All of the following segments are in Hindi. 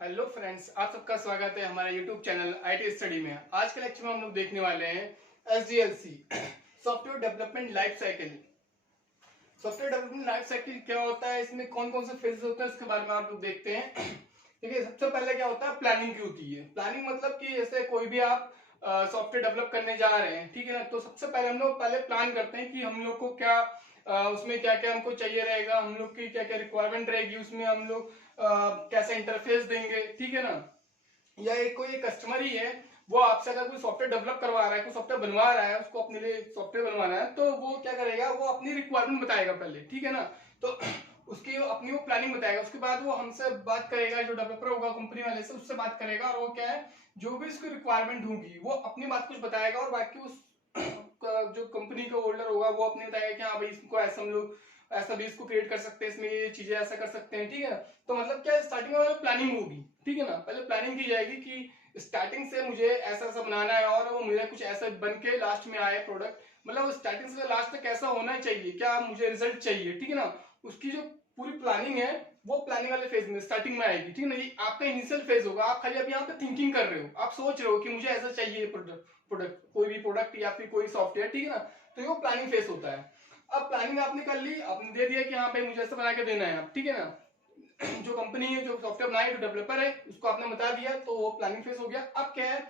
हेलो फ्रेंड्स, आप सबका स्वागत है हमारे यूट्यूब चैनल आईटी स्टडी में। आज के लेक्चर में हम लोग देखने वाले हैं SDLC software development life cycle. Software development life cycle क्या होता है, इसमें कौन कौन से फेजेस होते हैं, इसके बारे में आप लोग देखते हैं। ठीक है, सबसे पहले क्या होता है, प्लानिंग की होती है। प्लानिंग मतलब कि जैसे कोई भी आप सॉफ्टवेयर डेवलप करने जा रहे हैं, ठीक है ना, तो सबसे पहले हम लोग पहले प्लान करते हैं कि हम लोग को क्या उसमें क्या क्या हमको चाहिए रहेगा, हम लोग की क्या क्या रिक्वायरमेंट रहेगी, उसमें हम लोग कैसा इंटरफेस देंगे, ठीक है ना। या एक कोई कस्टमर ही है, वो आपसे अगर कोई सॉफ्टवेयर डेवलप करवा रहा है, कोई सॉफ्टवेयर बनवा रहा है, उसको अपने लिए सॉफ्टवेयर बनवाना है, तो वो क्या करेगा, वो अपनी रिक्वायरमेंट बताएगा पहले, ठीक है ना। तो उसकी अपनी वो प्लानिंग बताएगा, उसके बाद वो हमसे बात करेगा, जो डेवलपर होगा कंपनी वाले से, उससे बात करेगा, और वो क्या है, जो भी उसकी रिक्वायरमेंट होगी वो अपनी बात कुछ बताएगा, और बाकी उस जो कंपनी का होल्डर होगा वो अपने बताएगा कि हाँ भाई इसको ऐसा हम लोग ऐसा भी इसको क्रिएट कर सकते हैं, इसमें ये चीजें ऐसा कर सकते हैं, ठीक है ना। तो मतलब क्या, स्टार्टिंग में प्लानिंग होगी, ठीक है ना। पहले प्लानिंग की जाएगी कि स्टार्टिंग से मुझे ऐसा ऐसा बनाना है, और वो मुझे कुछ ऐसा बन के लास्ट में आए प्रोडक्ट, मतलब स्टार्टिंग से लास्ट तक कैसा होना चाहिए, क्या मुझे रिजल्ट चाहिए, ठीक है ना। उसकी जो पूरी प्लानिंग है वो प्लानिंग वाले फेज में स्टार्टिंग में आएगी, ठीक है ना। ये आपका इनिशियल फेज होगा, आप खाली अभी यहाँ पे थिंकिंग कर रहे हो, आप सोच रहे हो कि मुझे ऐसा चाहिए प्रोडक्ट कोई भी प्रोडक्ट या फिर कोई सॉफ्टवेयर, ठीक है ना। तो ये प्लानिंग फेज होता है। अब प्लानिंग आपने कर ली, आपने दे दिया कि हाँ भाई मुझे ऐसा बना के देना है, ठीक है ना। जो कंपनी है, जो सॉफ्टवेयर बनाई, जो डेवलपर है, उसको आपने बता दिया, तो वो प्लानिंग फेज हो गया। अब क्या है,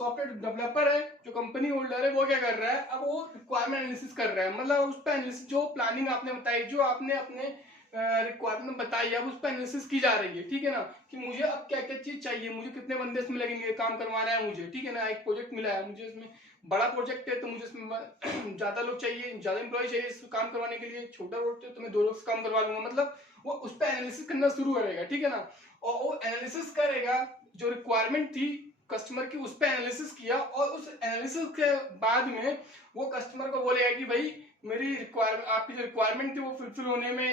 सॉफ्टवेयर डेवलपर है, जो कंपनी होल्डर है, वो क्या कर रहा है, अब वो रिक्वायरमेंट एनालिसिस कर रहा है, मतलब उस पर एनालिसिस, जो प्लानिंग आपने बताई, जो आपने अपने रिक्वायरमेंट बताई, अब उस पर एनालिसिस की जा रही है, ठीक है ना। कि मुझे अब क्या क्या चीज चाहिए, मुझे कितने बंदे इसमें लगेंगे, काम करवाना है मुझे, ठीक है ना। एक प्रोजेक्ट मिला है मुझे, इसमें बड़ा प्रोजेक्ट है तो मुझे इसमें ज्यादा लोग चाहिए, ज्यादा एम्प्लॉय चाहिए इस काम करवाने के लिए। छोटा प्रोजेक्ट है तो मैं 2 लोग से काम करवा लूंगा, मतलब वो उस पर एनालिसिस करना शुरू करेगा, ठीक है ना। और वो एनालिसिस करेगा, जो रिक्वायरमेंट थी कस्टमर की, उस पर एनालिसिस किया, और उस एनालिसिस के बाद में वो कस्टमर को बोलेगा कि भाई मेरी रिक्वायरमेंट, आपकी जो रिक्वायरमेंट थी वो फुलफिल होने में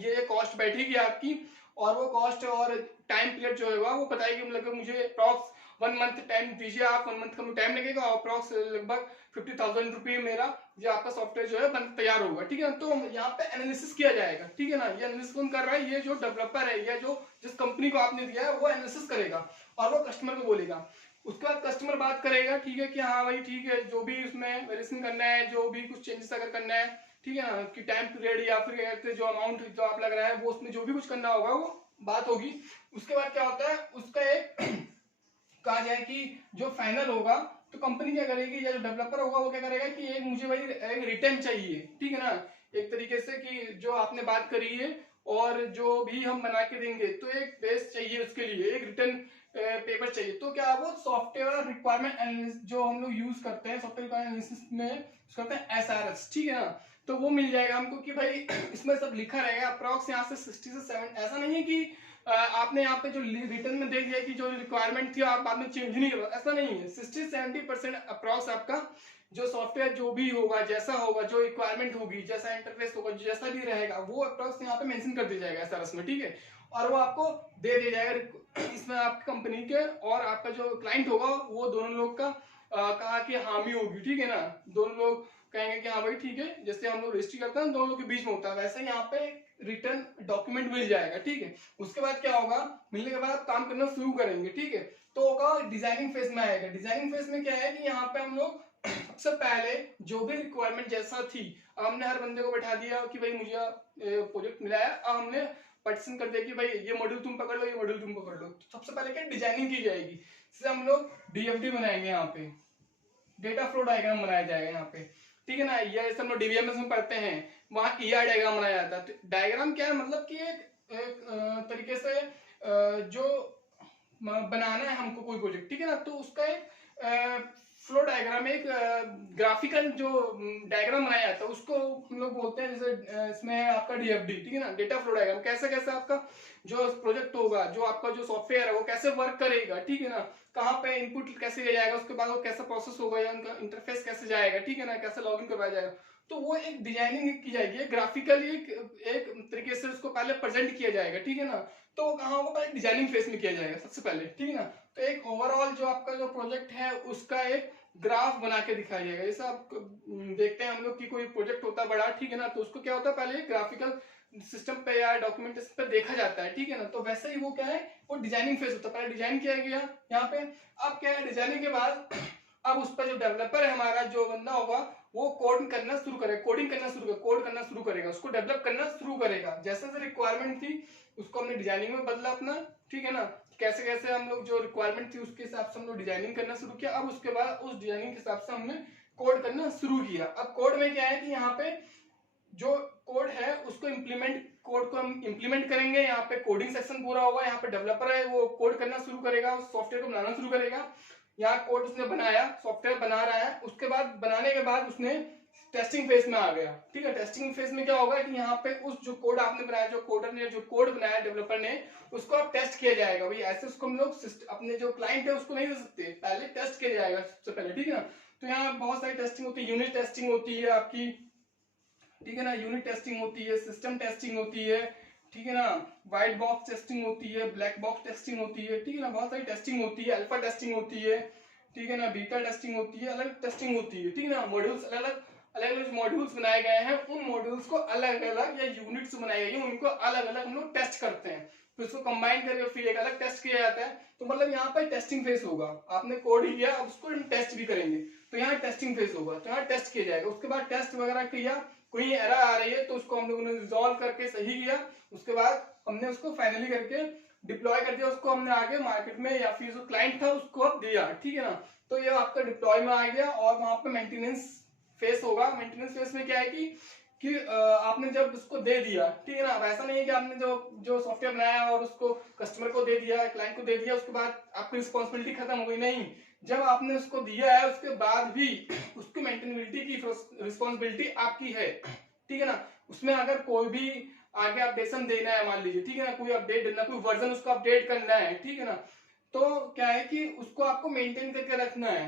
ये कॉस्ट बैठेगी आपकी, और वो कॉस्ट और टाइम पीरियड जो होगा वो बताएगी, मतलब मुझे अप्रॉक्स 1 मंथ टाइम दीजिए आप, 1 मंथ का टाइम लगेगा, और अप्रॉक्स लगभग 50,000 रुपये मेरा ये आपका सॉफ्टवेयर जो है बन तैयार होगा, ठीक है ना। तो यहाँ पे एनालिसिस किया जाएगा, ठीक है ना। ये एनालिसिस कौन कर रहा है, ये जो डेवलपर है, या जो जिस कंपनी को आपने दिया है, वो एनालिसिस करेगा और वो कस्टमर को बोलेगा। उसके बाद कस्टमर बात करेगा, ठीक है, कि हाँ भाई ठीक है, जो भी उसमें वेरिएशन करना है, जो भी कुछ चेंजेस अगर करना है, ठीक है ना, कि टाइम पीरियड या फिर जो अमाउंट जो आप लग रहा है, वो उसमें जो भी कुछ करना होगा वो बात होगी। उसके बाद क्या होता है, उसका एक कहा जाए कि जो फाइनल होगा, तो कंपनी क्या करेगी, या जो डेवलपर होगा वो क्या करेगा कि एक मुझे भाई एक रिटर्न चाहिए, ठीक है ना। एक तरीके से कि जो आपने बात करी है और जो भी हम बना के देंगे, तो एक बेस चाहिए, उसके लिए एक रिटर्न पेपर चाहिए। तो क्या वो सॉफ्टवेयर रिक्वायरमेंट एनालिसिस जो हम लोग यूज करते हैं, सॉफ्टवेयर रिक्वायरमेंट एनालिसिस में उसको कहते हैं एसआरएस, ठीक है ना। तो वो मिल जाएगा हमको कि भाई इसमें सब लिखा रहेगा अप्रॉक्स यहाँ से 60 से 70। ऐसा नहीं है कि आपने यहाँ पे जो रिटर्न में दे दिया कि जो रिक्वायरमेंट थी आप बाद में चेंज नहीं करो, ऐसा नहीं है। 60-70% अप्रॉक्स आपका जो सॉफ्टवेयर जो भी होगा, जैसा होगा, जो रिक्वायरमेंट होगी, जैसा इंटरफेस होगा, जैसा भी रहेगा, वो अप्रॉक्स यहाँ पे मेंशन कर दिया जाएगा एसआरएस में, ठीक है। और वो आपको दे दिया जाएगा। इसमें आपकी कंपनी के और आपका जो क्लाइंट होगा, वो दोनों लोग का कहा कि हामी होगी, ठीक है ना। दोनों लोग कहेंगे कि हाँ भाई ठीक है, जैसे हम लोग रजिस्ट्री करते हैं दोनों लोग के बीच में होता है, वैसे यहाँ पे रिटर्न डॉक्यूमेंट मिल जाएगा, ठीक है। उसके बाद क्या होगा, मिलने के बाद आप काम करना शुरू करेंगे, ठीक है। तो होगा डिजाइनिंग फेज में आएगा। डिजाइनिंग फेज में क्या है कि यहाँ पे हम लोग सबसे पहले जो भी रिक्वायरमेंट जैसा थी, हमने हर बंदे को बैठा दिया कि भाई मुझे प्रोजेक्ट मिला है, अब हमने पार्टीशन कर दिया कि भाई ये मॉड्यूल तुम पकड़ लो, ये मॉड्यूल तुम पकड़ लो। तो सबसे पहले क्या डिजाइनिंग की जाएगी, इससे हम लोग डीएफडी बनाएंगे, यहाँ पे डेटा फ्लो डायग्राम बनाया जाएगा यहाँ पे, ठीक है ना। या जैसे हम लोग डीबीएमएस में पढ़ते हैं, वहाँ ईआर डायग्राम बनाया जाता है। तो डायग्राम क्या है, मतलब कि एक तरीके से जो बनाना है हमको कोई प्रोजेक्ट, ठीक है ना, तो उसका एक फ्लो डायग्राम, एक ग्राफिकल जो डायग्राम बनाया जाता है, उसको हम लोग बोलते हैं, जैसे इसमें आपका डीएफडी, ठीक है ना, डेटा फ्लो डायग्राम। कैसे कैसे आपका जो प्रोजेक्ट होगा, जो आपका जो सॉफ्टवेयर है वो कैसे वर्क करेगा, ठीक है ना, कहाँ पे इनपुट कैसे लिया जाएगा, उसके बाद वो कैसा प्रोसेस होगा, या उनका इंटरफेस कैसे जाएगा, ठीक है ना, कैसे लॉगिन करवाया जाएगा। तो वो एक डिजाइनिंग की जाएगी, ग्राफिकली एक तरीके से उसको पहले प्रेजेंट किया जाएगा, ठीक है ना। तो कहाँ होगा, पहले डिजाइनिंग फेज में किया जाएगा सबसे पहले, ठीक है ना। तो एक ओवरऑल जो आपका जो प्रोजेक्ट है उसका एक ग्राफ बना के दिखाया जाएगा। जैसे आप देखते हैं हम लोग की कोई प्रोजेक्ट होता है बड़ा, ठीक है ना, तो उसको क्या होता है, पहले ग्राफिकल सिस्टम पे या डॉक्यूमेंटेशन पे देखा जाता है, ठीक है ना। तो वैसे ही वो क्या है, वो डिजाइनिंग फेज होता है। पहले डिजाइन किया गया यहाँ पे, अब क्या है डिजाइनिंग के बाद अब उस पर जो डेवलपर है हमारा जो बंदा होगा वो कोड करना शुरू करेगा, कोडिंग करना शुरू करेगा, कोड करना शुरू करेगा, उसको डेवलप करना शुरू करेगा। जैसे जैसे रिक्वायरमेंट थी उसको हमने डिजाइनिंग में बदला अपना, ठीक है ना। कैसे कैसे हम लोग जो रिक्वायरमेंट थी उसके हिसाब से हम लोग डिजाइनिंग करना शुरू किया। अब उसके बाद उस डिजाइनिंग के हिसाब से हमने कोड करना शुरू किया। अब कोड में क्या है कि यहाँ पे जो कोड है उसको कोड को हम इम्प्लीमेंट करेंगे। यहाँ पे कोडिंग सेक्शन पूरा होगा, यहाँ पे डेवलपर है वो कोड करना शुरू करेगा, उस सॉफ्टवेयर को बनाना शुरू करेगा। यहाँ कोड उसने बनाया, सॉफ्टवेयर बना रहा है, उसके बाद बनाने के बाद उसने टेस्टिंग फेज में आ गया, ठीक है। टेस्टिंग फेज में क्या होगा कि यहाँ पे उस जो कोड आपने बनाया, जो कोडर ने जो कोड बनाया डेवलपर ने, उसको अब टेस्ट किया जाएगा। भाई ऐसे उसको हम लोग अपने जो क्लाइंट है उसको नहीं दे सकते, पहले टेस्ट किया जाएगा सबसे पहले, ठीक है ना। तो यहाँ बहुत सारी टेस्टिंग होती है, यूनिट टेस्टिंग होती है आपकी, ठीक है ना, यूनिट टेस्टिंग होती है, सिस्टम टेस्टिंग होती है, ठीक है ना, व्हाइट बॉक्स टेस्टिंग होती है, ब्लैक बॉक्स टेस्टिंग होती है, ठीक है ना, बहुत सारी टेस्टिंग होती है, अल्फा टेस्टिंग होती है, ठीक है ना, बीटा टेस्टिंग होती है, अलग टेस्टिंग होती है, ठीक है ना। मॉड्यूल्स अलग अलग मॉड्यूल्स बनाए गए हैं, उन मॉड्यूल्स को अलग अलग या यूनिट्स बनाई गई हैं, उनको अलग अलग हम लोग टेस्ट करते हैं, फिर उसको कंबाइन करके फिर एक अलग टेस्ट किया जाता है। तो मतलब यहाँ पर टेस्टिंग फेज होगा, आपने कोड ही किया अब उसको हम टेस्ट भी करेंगे, तो यहाँ टेस्टिंग फेज होगा, तो यहाँ टेस्ट किया जाएगा। उसके बाद टेस्ट वगैरह किया, कोई एरर आ रही है तो उसको हम लोगों ने रिजॉल्व करके सही किया, उसके बाद हमने उसको फाइनली करके डिप्लॉय कर दिया, उसको हमने आगे मार्केट में या फिर जो क्लाइंट था उसको अब दिया, ठीक है ना। तो ये आपका डिप्लॉय में आ गया और वहां पे मेंटेनेंस फेस होगा। मेंटेनेंस फेस में क्या है कि आपने जब उसको दे दिया, ठीक है ना, वैसा नहीं है कि आपने जो सॉफ्टवेयर बनाया और उसको कस्टमर को दे दिया, क्लाइंट को दे दिया, उसके बाद आपकी रिस्पॉन्सिबिलिटी खत्म हो गई, नहीं। जब आपने उसको दिया है उसके बाद भी उसकी मेंटेनेबिलिटी की रिस्पॉन्सिबिलिटी आपकी है, ठीक है ना। उसमें अगर कोई भी आगे अपडेशन देना है, मान लीजिए, ठीक है ना, कोई अपडेट देना, कोई वर्जन उसको अपडेट करना है, ठीक है ना, तो क्या है कि उसको आपको मेंटेन करके रखना है,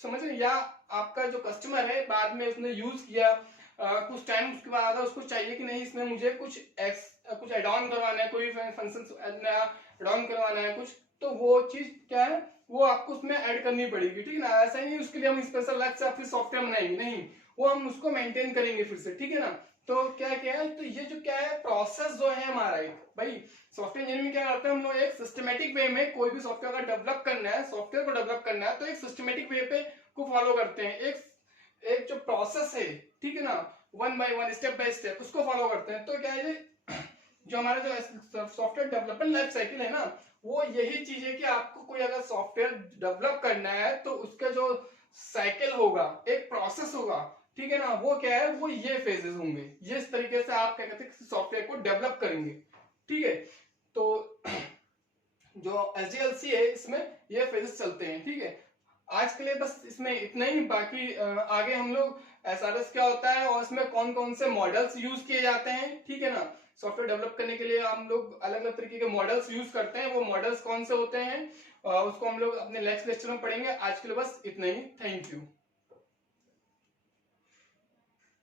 समझ रहे। या आपका जो कस्टमर है बाद में उसने यूज किया कुछ टाइम, उसके बाद अगर उसको चाहिए कि नहीं इसमें मुझे कुछ एड ऑन करवाना है, कोई फंक्शन नया एड ऑन करवाना है कुछ, तो वो चीज क्या है वो आपको उसमें ऐड करनी पड़ेगी, ठीक है ना। ऐसा ही नहीं उसके लिए हम स्पेशल अलग से फिर सॉफ्टवेयर बनाएंगे, नहीं, वो हम उसको मेंटेन करेंगे फिर से, ठीक है ना। तो क्या है, तो ये जो क्या है प्रोसेस जो है हमारा एक, भाई सॉफ्टवेयर इंजीनियरिंग में क्या करते हैं हम लोग, एक सिस्टमेटिक वे में कोई भी सॉफ्टवेयर अगर डेवलप करना है, सॉफ्टवेयर को डेवलप करना है, तो एक सिस्टमेटिक वे पे को फॉलो करते हैं, एक जो प्रोसेस है, ठीक है ना, one by one, step by step उसको फॉलो करते हैं। तो क्या है जो हमारा जो सॉफ्टवेयर डेवलपमेंट लाइफ साइकिल है ना, वो यही चीज है कि आपको कोई अगर सॉफ्टवेयर डेवलप करना है तो उसका जो साइकिल होगा, एक प्रोसेस होगा, ठीक है ना, वो क्या है, वो ये फेजेस होंगे, ये इस तरीके से आप क्या कहते हैं सॉफ्टवेयर को डेवलप करेंगे, ठीक है। तो जो SDLC है इसमें ये फेजेस चलते हैं, ठीक है। आज के लिए बस इसमें इतना ही, बाकी आगे हम लोग SRS क्या होता है और इसमें कौन कौन से मॉडल्स यूज किए जाते हैं, ठीक है ना। सॉफ्टवेयर डेवलप करने के लिए हम लोग अलग अलग तरीके के मॉडल्स यूज करते हैं, वो मॉडल्स कौन से होते हैं उसको हम लोग अपने नेक्स्ट लेक्चर में पढ़ेंगे। आज के लिए बस इतना ही, थैंक यू।